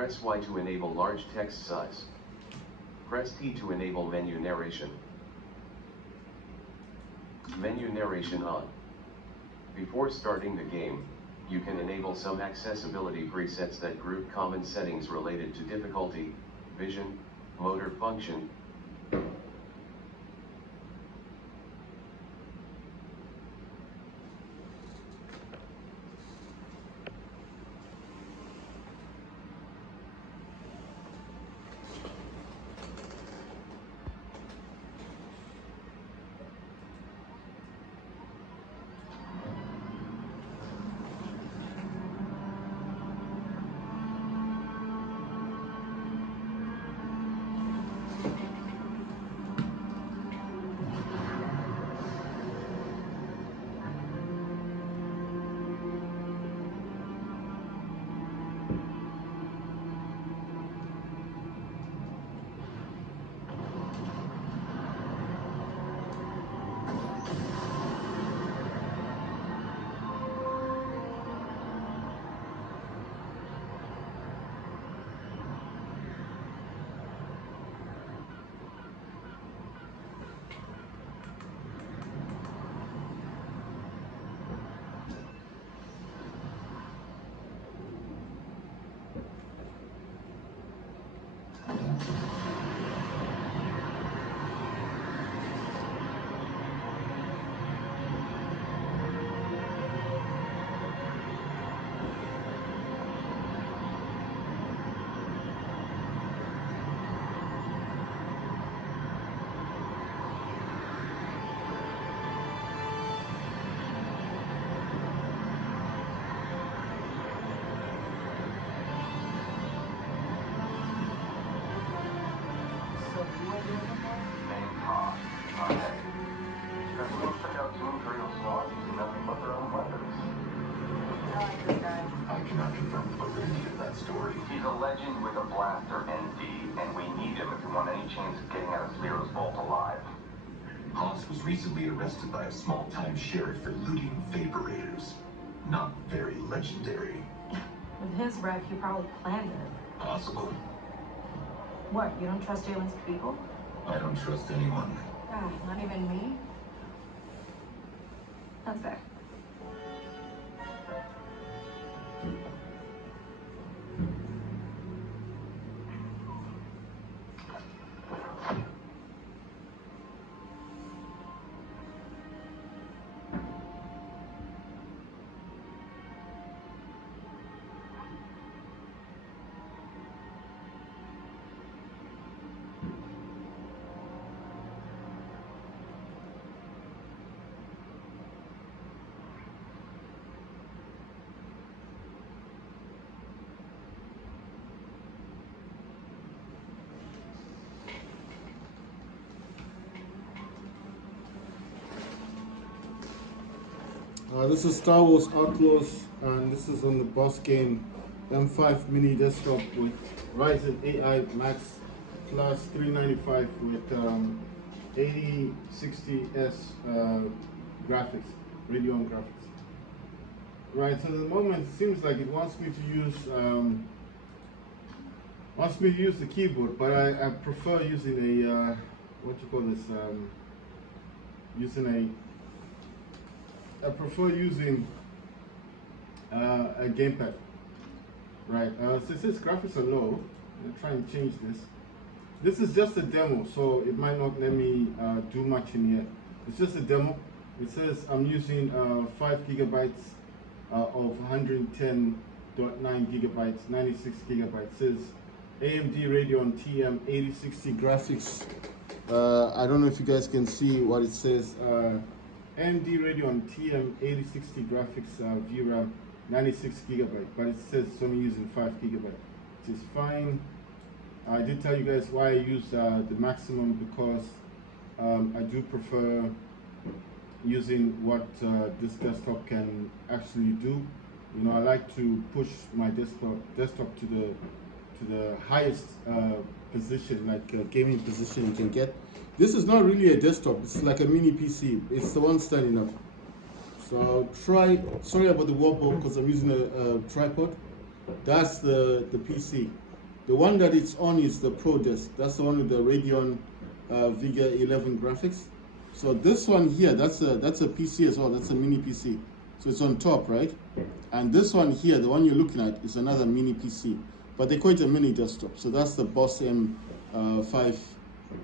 Press Y to enable large text size. Press T to enable menu narration. Menu narration on. Before starting the game, you can enable some accessibility presets that group common settings related to difficulty, vision, motor function. He's a legend with a blaster ND, and we need him if we want any chance of getting out of Spiro's vault alive. Haas was recently arrested by a small-time sheriff for looting vaporators. Not very legendary. With his rep, he probably planned it. Possible. What, you don't trust Jalen's people? I don't trust anyone. God, not even me? That's fair. This is Star Wars Outlaws, and this is on the boss game M5 mini desktop with Ryzen AI Max Class 395 with 8060S graphics, Radeon graphics. Right, so at the moment it seems like it wants me to use the keyboard, but I prefer using a I prefer using a gamepad. Right, since its graphics are low, I'm trying to change this. This is just a demo, so it might not let me do much in here. It's just a demo. It says I'm using 5 gigabytes of 110.9 gigabytes, 96 gigabytes. It says AMD Radeon TM 8060 graphics. I don't know if you guys can see what it says. AMD Radeon TM 8060 graphics VRAM 96 gigabyte, but it says it's only using 5 gigabyte, which is fine. I did tell you guys why I use the maximum, because I do prefer using what this desktop can actually do. You know, I like to push my desktop to the highest position, like gaming position you can get. This is not really a desktop, it's like a mini PC. It's the one standing up. So sorry about the wobble because I'm using a tripod. That's the PC. The one that it's on is the Pro Desk. That's the one with the Radeon Vega 11 graphics. So this one here, that's a PC as well. That's a mini PC. So it's on top, right? And this one here, the one you're looking at, is another mini PC. But they call it a mini desktop. So that's the Boss M5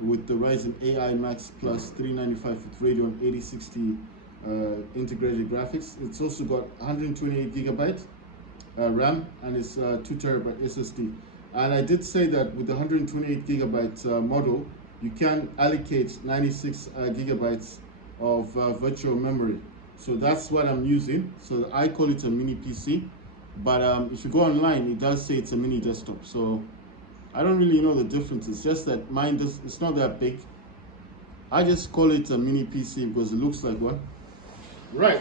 with the Ryzen AI Max Plus 395 with Radeon 8060 integrated graphics. It's also got 128 gigabyte RAM, and it's 2 terabyte SSD. And I did say that with the 128 gigabyte model, you can allocate 96 gigabytes of virtual memory. So that's what I'm using. So I call it a mini PC, but if you go online, it does say it's a mini desktop. So I don't really know the difference. It's just that mine it's not that big. I just call it a mini PC because it looks like one. Right,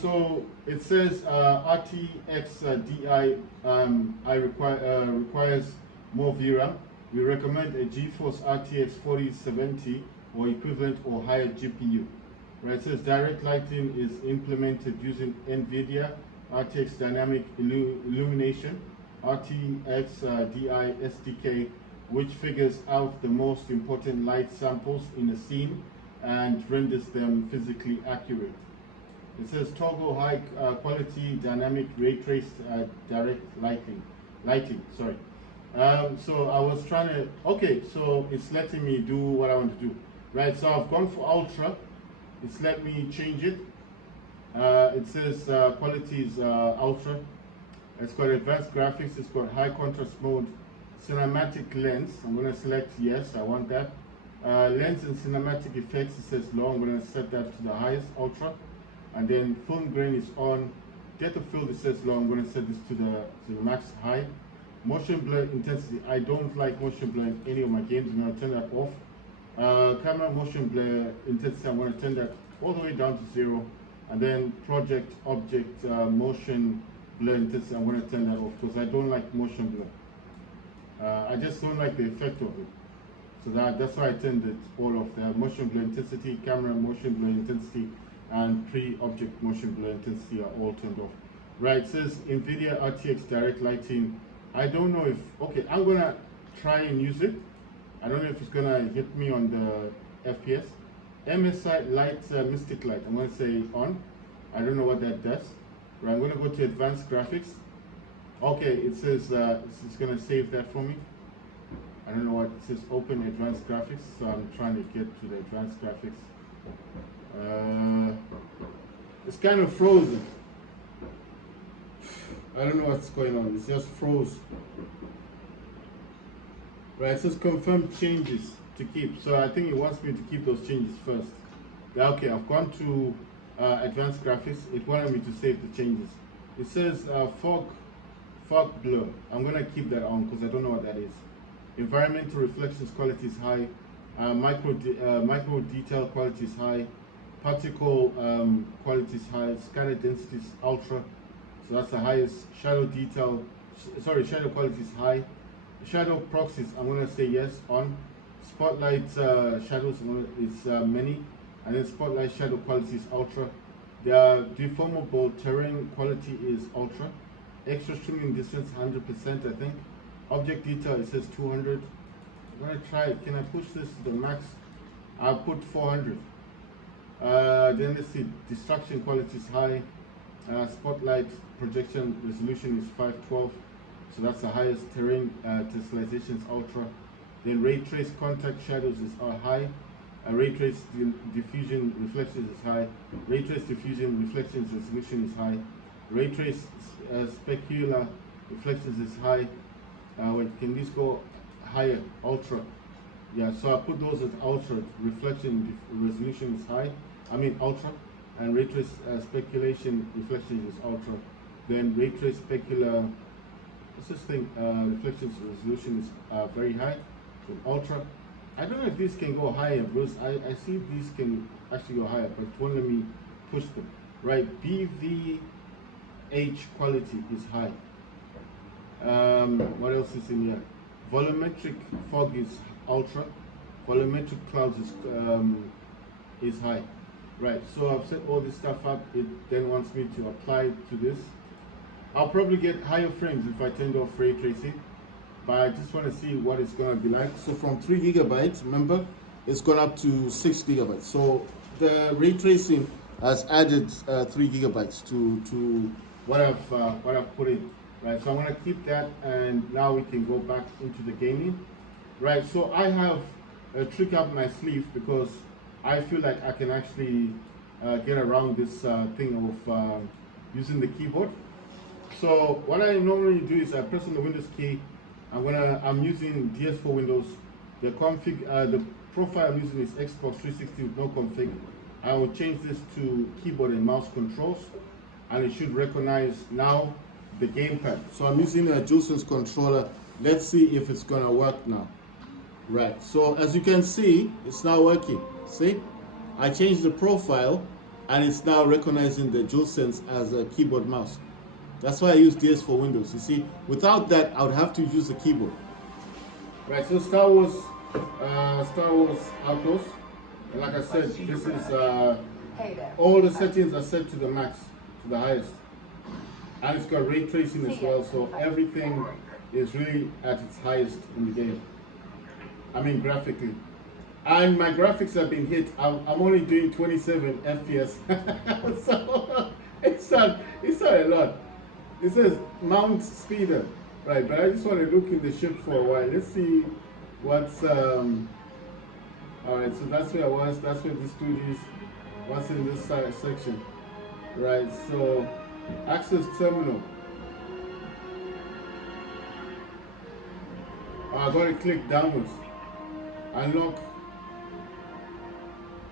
so it says RTX Di requires more VRAM. We recommend a GeForce RTX 4070 or equivalent or higher GPU. Right, it says direct lighting is implemented using NVIDIA RTX Dynamic Illumination, RTX Di SDK, which figures out the most important light samples in a scene and renders them physically accurate. It says toggle high quality dynamic ray traced direct lighting. Sorry. So I was trying to. Okay, so it's letting me do what I want to do. Right. So I've gone for ultra. It's let me change it. It says quality is ultra. It's got advanced graphics. It's got high contrast mode, cinematic lens. I'm going to select yes. I want that. Lens and cinematic effects. It says low. I'm going to set that to the highest, ultra. And then film grain is on. Depth of field, it says low. I'm going to set this to the max high. Motion blur intensity. I don't like motion blur in any of my games. I'm going to turn that off. Camera motion blur intensity. I'm going to turn that all the way down to 0. And then project object motion blur intensity. I'm going to turn that off because I don't like motion blur. I just don't like the effect of it. So that's why I turned it all off. The motion blur intensity, camera motion blur intensity, and pre-object motion blur intensity are all turned off. Right, it says NVIDIA RTX direct lighting. I don't know if, okay, I'm gonna try and use it. I don't know if it's gonna hit me on the FPS. MSI light, mystic light, I'm gonna say on. I don't know what that does. Right, I'm gonna go to advanced graphics. Okay, it says it's gonna save that for me. I don't know what it says, open advanced graphics. So I'm trying to get to the advanced graphics. It's kind of frozen. I don't know what's going on. It's just froze. Right, it says confirm changes to keep. So I think it wants me to keep those changes first. Yeah, okay, I've gone to advanced graphics. It wanted me to save the changes. It says fog blur. I'm gonna keep that on because I don't know what that is. Environmental reflections quality is high. Micro detail quality is high. Particle quality is high. Scatter density is ultra, so that's the highest. Shadow detail, shadow quality is high. Shadow proxies, I'm gonna say yes on. Spotlight shadows is many, and then spotlight shadow quality is ultra. The deformable terrain quality is ultra. Extra streaming distance 100%, I think. Object detail, it says 200. I'm gonna try it. Can I push this to the max? I'll put 400. Then let's see, distraction quality is high. Spotlight projection resolution is 512, so that's the highest. Terrain tessellation is ultra. Then ray trace contact shadows are high. Ray trace diffusion reflections is high. Ray trace diffusion reflections resolution is high. Ray trace specular reflections is high. Wait, can this go higher? Ultra. Yeah, so I put those as ultra. Reflection resolution is high. I mean ultra. And ray trace speculation reflection is ultra. Then ray trace specular, what's this thing? Reflections resolution is very high. So ultra. I don't know if these can go higher because I see these can actually go higher, but it won't let me push them. Right, BVH quality is high. What else is in here? Volumetric fog is ultra. Volumetric clouds is high. Right, so I've set all this stuff up. It then wants me to apply it to this. I'll probably get higher frames if I turned off ray tracing. but I just want to see what it's going to be like. So from 3 gigabytes, remember, it's gone up to 6 gigabytes. So the ray tracing has added 3 gigabytes to what I've put in. Right, so I'm going to keep that, and now we can go back into the gaming. Right, so I have a trick up my sleeve because I feel like I can actually get around this thing of using the keyboard. So what I normally do is I press on the Windows key. I'm using DS4 Windows. The config, the profile I'm using is Xbox 360 with no config. I will change this to keyboard and mouse controls, and it should recognize now the gamepad. So I'm using a DualSense controller. Let's see if it's gonna work now. Right, so as you can see, it's now working. See, I changed the profile, and it's now recognizing the DualSense as a keyboard mouse. That's why I use DS4 Windows. You see, without that, I would have to use the keyboard. Right, so Star Wars Outlaws. And like I said, this is all the settings are set to the max, to the highest. And it's got ray tracing as well, so everything is really at its highest in the game. I mean, graphically. And my graphics have been hit. I'm only doing 27 FPS. So it's not a lot. It says mount speeder, right? But I just want to look in the ship for a while. Let's see what's all right, so that's where I was. That's where this dude is. What's in this section, right? So access terminal. I gotta click downwards. Unlock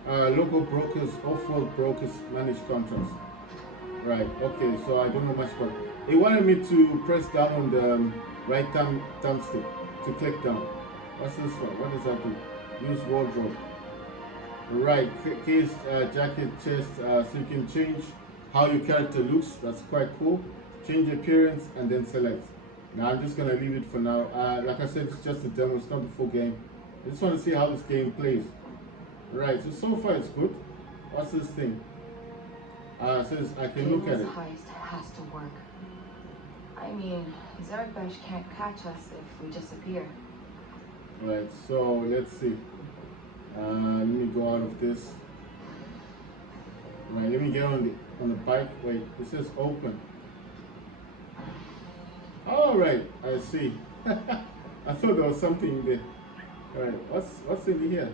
local brokers, off-world brokers, manage contracts. Right, okay, so I don't know much about it. It wanted me to press down on the right thumbstick to click down. What's this one? What does that do? Use wardrobe. Right, case, jacket, chest, so you can change how your character looks. That's quite cool. Change appearance and then select. Now I'm just gonna leave it for now. Like I said, it's just a demo, it's not the full game. I just want to see how this game plays. Right, so far it's good. What's this thing? Says I can look at it. Heist has to work. I mean, Zarbash can't catch us if we disappear. Right, so let's see. Let me go out of this. Right, let me get on the bike. Wait, it says open. All right, I see. I thought there was something in there. All right, what's in here?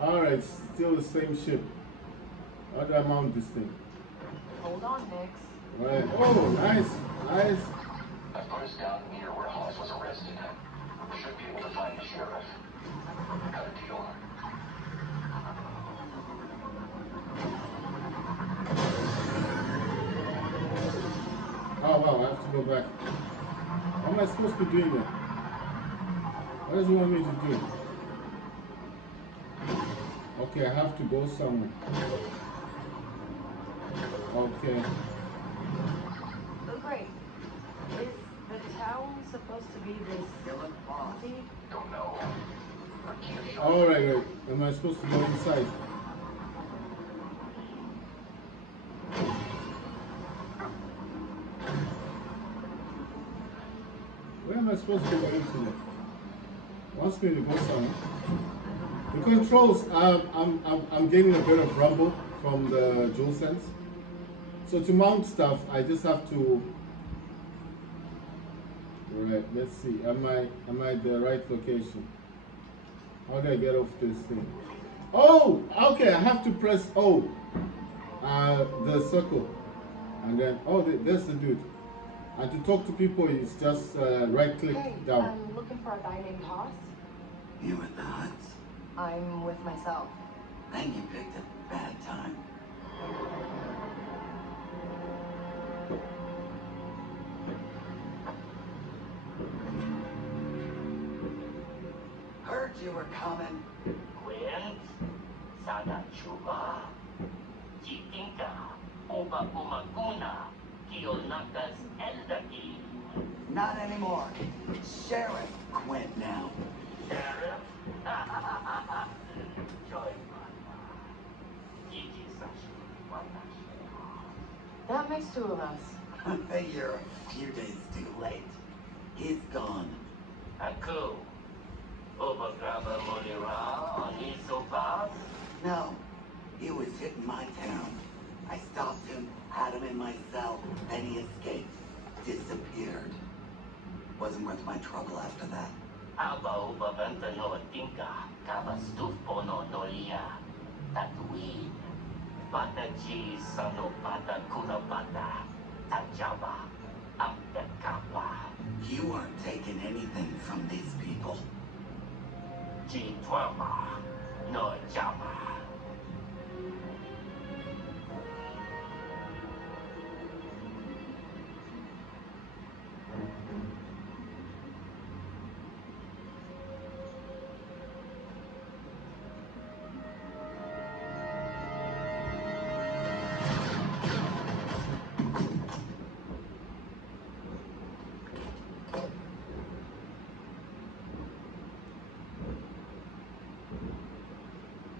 All right, still the same ship. How do I mount this thing? Hold on, Vix. Right. Oh, nice, nice. I've put us down near where Hollis was arrested. Should be able to find the sheriff. Got a deal. Oh wow, I have to go back. What am I supposed to be doing there? What does he want me to do? Okay, I have to go somewhere. Okay. Oh, great. Is the town supposed to be this empty? Don't know. All right, right. Am I supposed to go inside? Where am I supposed to go into there? Wants me to go somewhere. The controls, I'm getting a bit of rumble from the DualSense. So to mount stuff, I just have to. Right, let's see. Am I at the right location? How do I get off this thing? Oh, okay. I have to press O, the circle, and then there's the dude. And to talk to people is just right click down. I'm looking for a guy named Haas. You with the Huts? I'm with myself. Then you picked a bad time. Heard you were coming. Quint, sana chuba, jitinka, uba umaguna, kionakas eldaki. Not anymore. Sheriff Quint now. Sheriff? Joy mama. Gigi sashi, watashi. That makes two of us. You're a few days too late. He's gone. Aku. Overgrabber Molira on his sofa. No, he was hitting my town. I stopped him, had him in my cell, then he escaped. Disappeared. Wasn't worth my trouble after that. Aba ubabenta no tinka. Kaba stufo no nolia. Tatui. Bata G sano bata kuna bata. Tajaba. Amtekapa. You aren't taking anything from these people. G twama. No jama.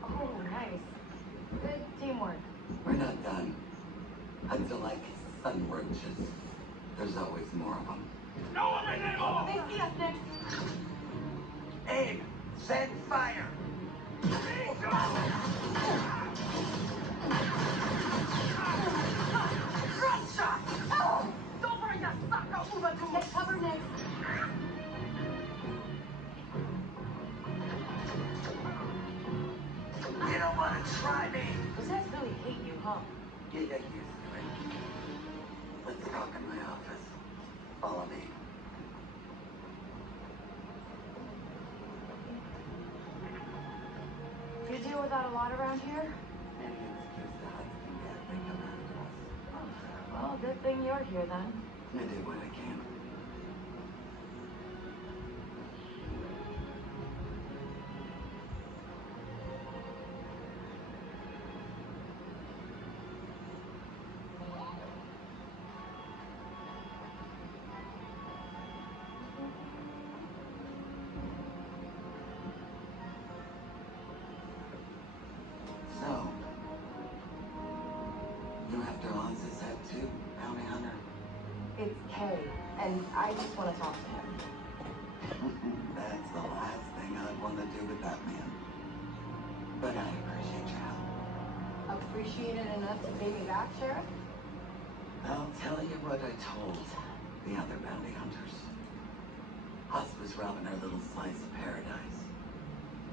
Oh, nice. Good teamwork. We're not done. Until like sun roaches. There's always more of them. Oh, they see us next. Aim! Set fire! Drop shot! Oh, don't bring that sucker over to Get cover next. You don't want to try me! Those guys really hate you, huh? You get used to it. Let's talk in my office. Follow me. You deal with that a lot around here? Any excuse the Huts can get, they come after us. Oh, well, good thing you're here then. I do what I can. So, you after Oz's head too, bounty hunter? It's Kay, and I just want to talk to him. That's the last thing I'd want to do with that man. But I appreciate your help. Appreciate it enough to pay me back, Sheriff? I'll tell you what I told the other bounty hunters. Huss was robbing our little slice of paradise.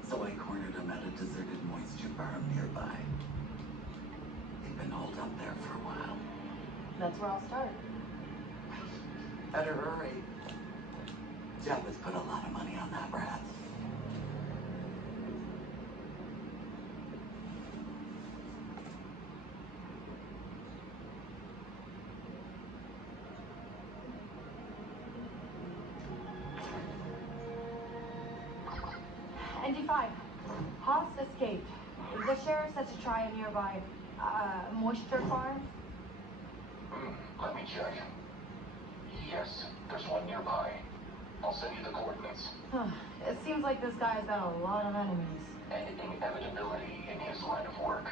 So I cornered him at a deserted moisture farm nearby. He'd been holed up there for a while. That's where I'll start. Better hurry. Jeff has put a lot of money on that rat. ND5. Haas escaped. The sheriff said to try a nearby moisture farm. Let me check. Yes, there's one nearby. I'll send you the coordinates. It seems like this guy's got a lot of enemies. And inevitability in his line of work.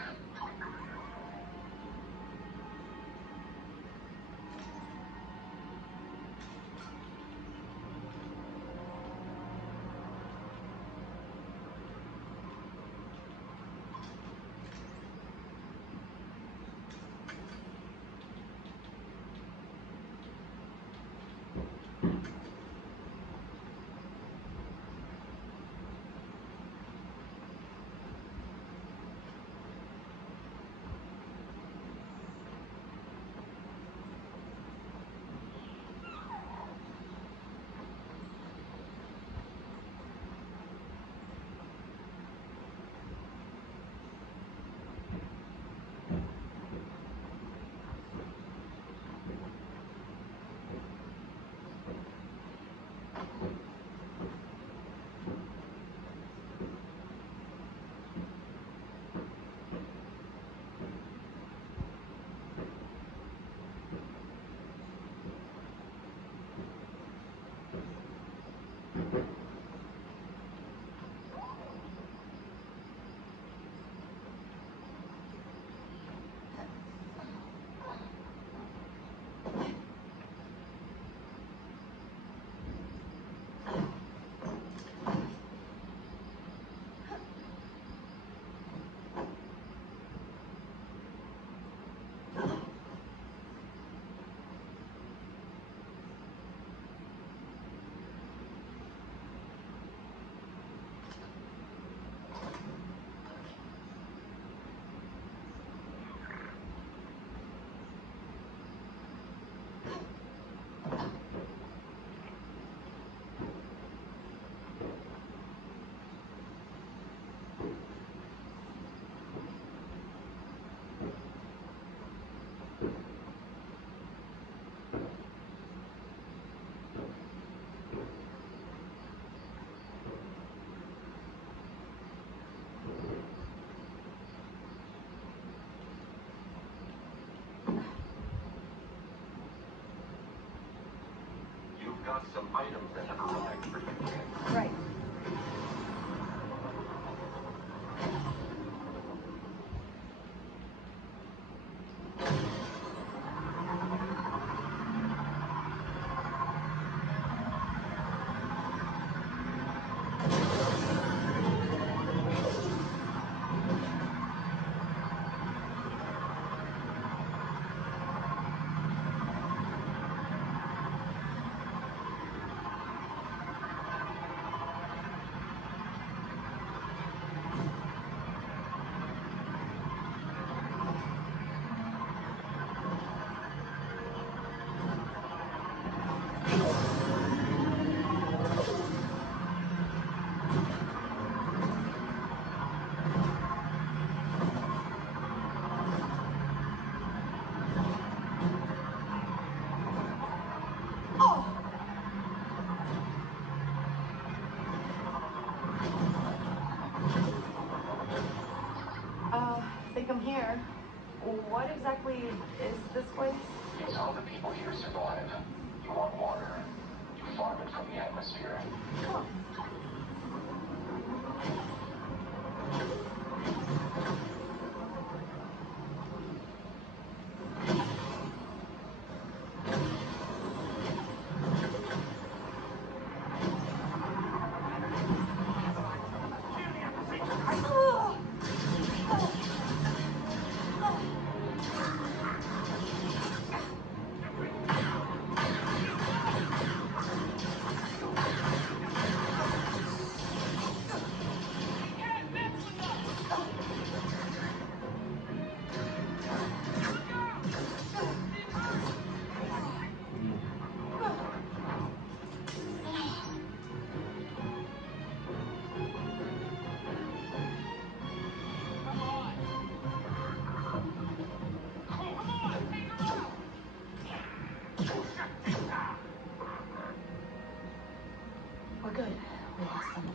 think I'm here. What exactly is this place? It's how the people here survive. You want water. You farm it from the atmosphere. Come on. We're good. We lost them.